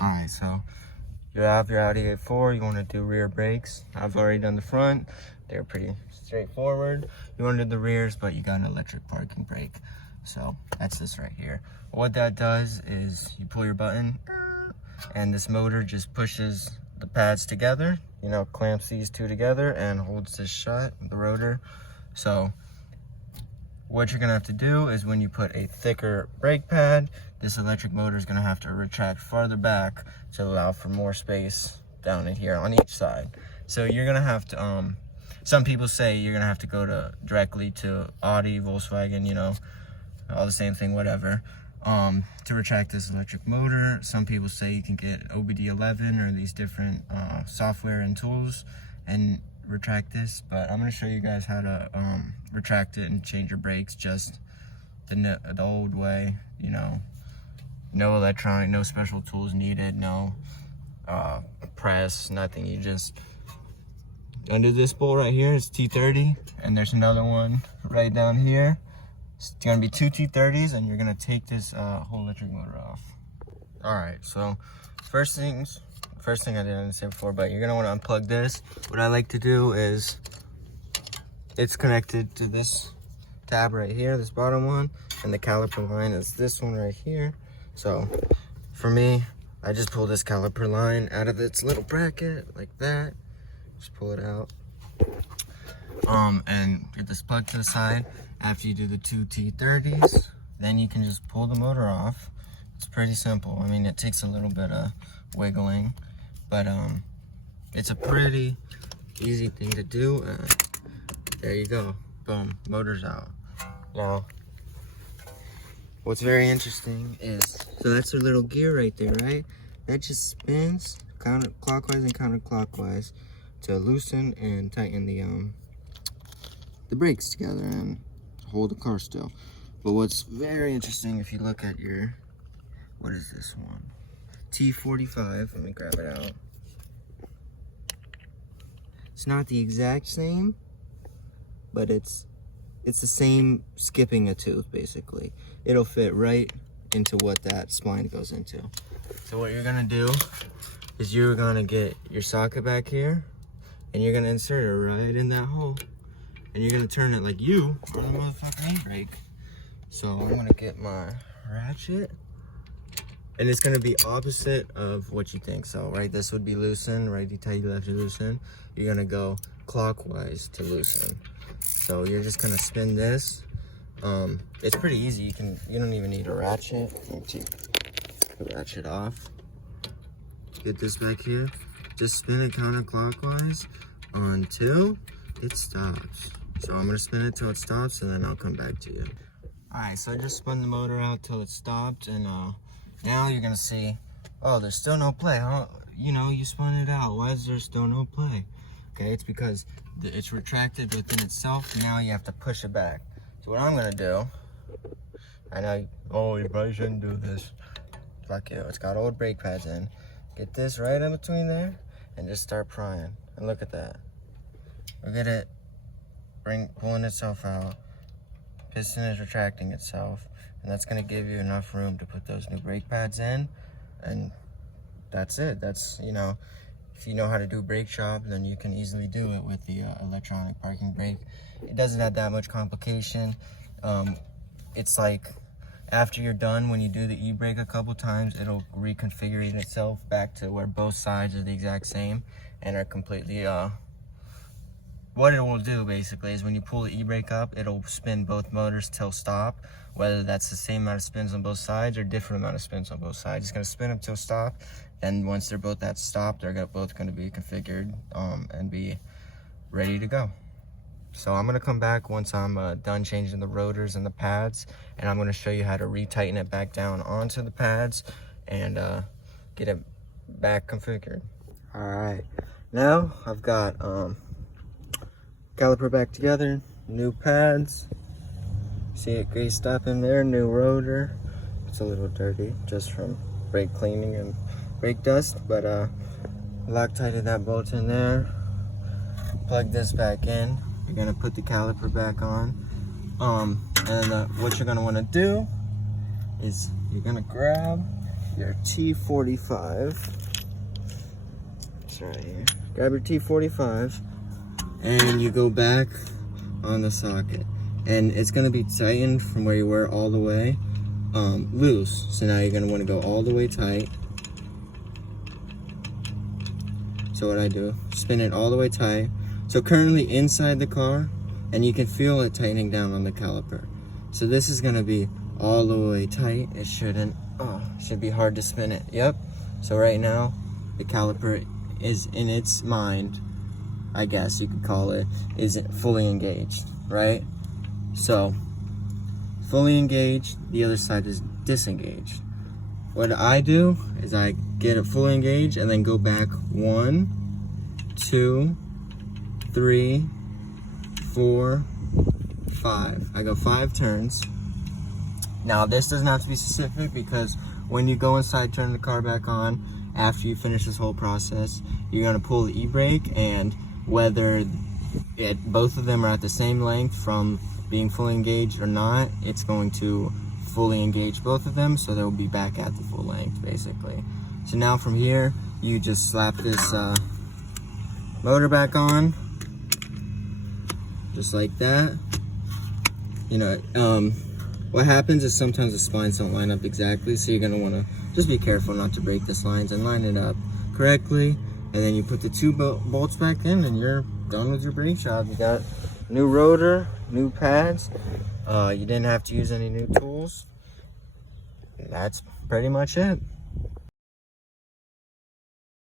Alright, so you have your Audi A4, you want to do rear brakes. I've already done the front, they're pretty straightforward. You want to do the rears, but you got an electric parking brake. So that's this right here. What that does is you pull your button and this motor just pushes the pads together, you know, clamps these two together and holds this shut, the rotor. So what you're gonna have to do is when you put a thicker brake pad, this electric motor is gonna have to retract farther back to allow for more space down in here on each side. So you're gonna have to, some people say you're gonna have to go directly to Audi, Volkswagen, you know, all the same thing, whatever, to retract this electric motor. Some people say you can get OBD11 or these different software and tools and retract this, but I'm going to show you guys how to retract it and change your brakes just the old way, you know, no electronic, no special tools needed, no press, nothing. You just under this bolt right here is T30, and there's another one right down here. It's gonna be two T30s, and you're gonna take this whole electric motor off. All right, so first thing I didn't say before, but you're gonna want to unplug this. What I like to do is it's connected to this tab right here, this bottom one, and the caliper line is this one right here. So for me, I just pull this caliper line out of its little bracket like that. Just pull it out, and get this plug to the side. After you do the two T30s, then you can just pull the motor off. It's pretty simple. I mean, it takes a little bit of wiggling, but it's a pretty easy thing to do. There you go. Boom, motor's out. Now, what's very interesting is, so that's a little gear right there, right? That just spins counterclockwise and counterclockwise to loosen and tighten the brakes together and hold the car still. But what's very interesting, if you look at your, what is this one? T45, let me grab it out. It's not the exact same, but it's the same skipping a tooth, basically. It'll fit right into what that spline goes into. So what you're gonna do is you're gonna get your socket back here, and you're gonna insert it right in that hole. And you're gonna turn it like you on the motherfucking e-brake. So I'm gonna get my ratchet, and it's gonna be opposite of what you think. So right, this would be loosen, righty tighty, lefty loosen. You're gonna go clockwise to loosen. So you're just gonna spin this. It's pretty easy. You don't even need a ratchet. Let me take the ratchet off. Get this back here. Just spin it counterclockwise until it stops. So I'm gonna spin it till it stops, and then I'll come back to you. All right, so I just spun the motor out till it stopped, and now you're gonna see, oh, there's still no play, huh? You know, you spun it out. Why is there still no play? Okay, it's because it's retracted within itself. Now you have to push it back. So what I'm gonna do, I know, oh, you probably shouldn't do this. Fuck you, it's got old brake pads in. Get this right in between there, and just start prying. And look at that. Look at it, pulling itself out. Piston is retracting itself, and that's gonna give you enough room to put those new brake pads in, and that's it. That's, you know, if you know how to do brake shop, then you can easily do it with the electronic parking brake. It doesn't have that much complication. It's like, after you're done, when you do the e-brake a couple times, it'll reconfigure itself back to where both sides are the exact same and are completely, what it will do basically is when you pull the e-brake up, it'll spin both motors till stop, whether that's the same amount of spins on both sides or different amount of spins on both sides. It's gonna spin them till stop, and once they're both at stop, they're both gonna be configured and be ready to go. So I'm gonna come back once I'm done changing the rotors and the pads, and I'm gonna show you how to retighten it back down onto the pads and get it back configured. All right, now I've got caliper back together, new pads. See it greased up in there, new rotor. It's a little dirty just from brake cleaning and brake dust, but Loctited that bolt in there. Plug this back in. You're gonna put the caliper back on. And what you're gonna wanna do is you're gonna grab your T45. It's right here. Grab your T45 and you go back on the socket. And it's gonna be tightened from where you were all the way loose. So now you're gonna wanna go all the way tight. So what I do, spin it all the way tight. So currently inside the car, and you can feel it tightening down on the caliper. So this is gonna be all the way tight. It shouldn't, should be hard to spin it. Yep. So right now, the caliper is in its mind, I guess you could call it, is fully engaged, right? So, fully engaged, the other side is disengaged. What I do is I get it fully engaged and then go back 1, 2, 3, 4, 5. I go 5 turns. Now this doesn't have to be specific because when you go inside, turn the car back on, after you finish this whole process, you're gonna pull the e-brake, and whether both of them are at the same length from being fully engaged or not, it's going to fully engage both of them, so they'll be back at the full length basically. So now from here, you just slap this motor back on, just like that. You know, what happens is sometimes the splines don't line up exactly, so you're gonna wanna just be careful not to break the splines and line it up correctly. And then you put the 2 bolts back in and you're done with your brake job. You got new rotor, new pads. You didn't have to use any new tools. That's pretty much it.